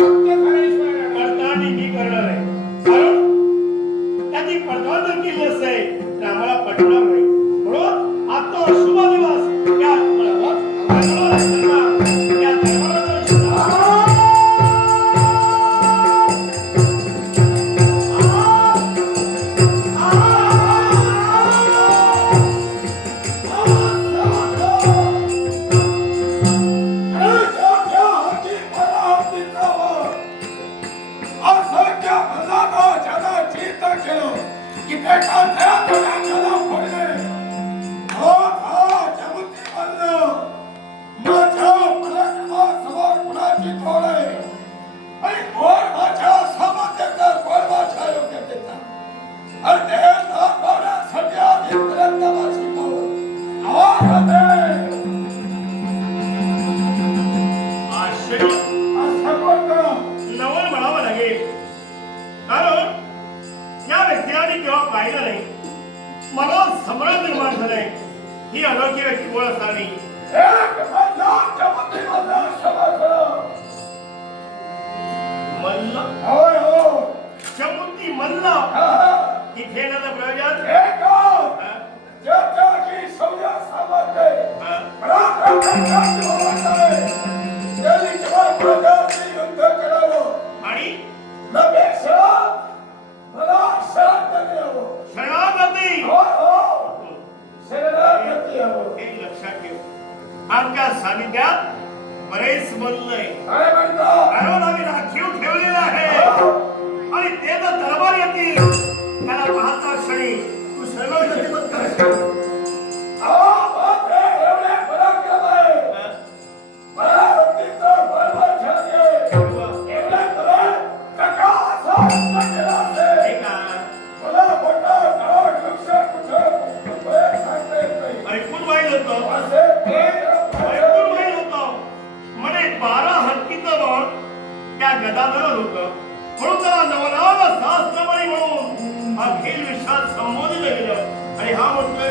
पडताळणी मी करणार आहे. कारण त्याची पडताळणी केली असते मला पाहता क्षणी तू सर्व गतिमत कर भेल विश्वास संबोधलं गेलं. आणि हा म्हणतोय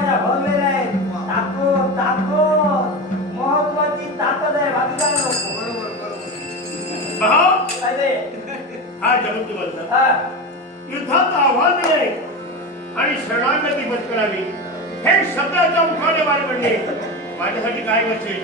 माझ्या भरलेले आहेत ताकद ताकद महत्वाची ताकद आहे? हा जगत बोलतात हा. युद्धात आव्हान दिले आणि शरणागती पत्करावी हे शब्दाच्या मुखाने बाहेर पडले माझ्यासाठी काय बसेल?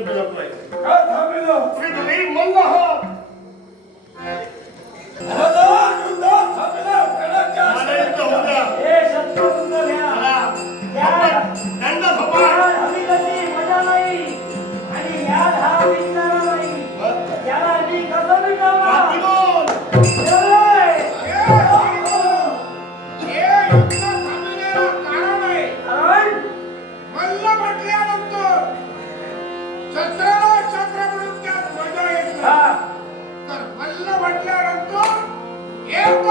शस्त्र जपलंय काय थांबलं? तुम्ही तुम्ही मंद आहात भगवान युद्ध यात यात शस्त्र म्हणून त्यात मजा येत. तर मल्ल म्हटल्यानंतर एक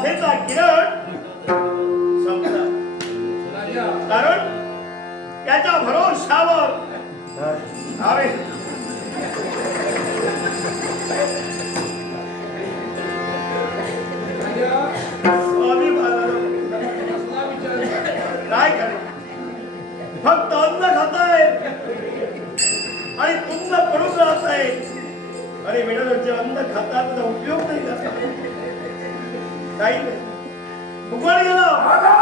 आस्थेचा किरण. संपला. कारण त्याच्या भरोशावर अरे. स्वामी काय करे फक्त अन्न खाताय. आणि तुमचं पडून राहत आहे अरे अन्न खातात उपयोग ないんだよ。報れよ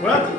What?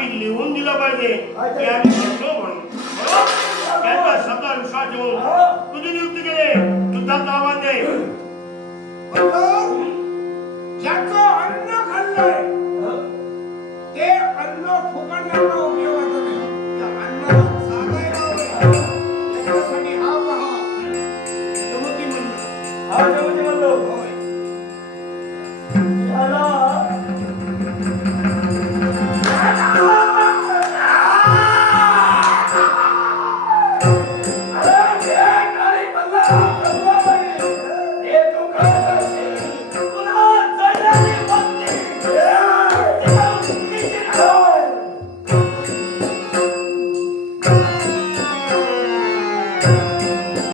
आम्ही लिहून दिलं पाहिजे. की आम्ही शिकलो म्हणून. त्यांचा शब्दानुसार घेऊन तुझी नियुक्ती केले. तुझा दावा दे. ज्याचं अन्न खाल्लंय ते अन्न फुकटला उपयोगाचं नाही. अन्नाला सागायला त्याच्यासाठी हा पहा. जमती म्हणलं. हा जमती म्हणलं.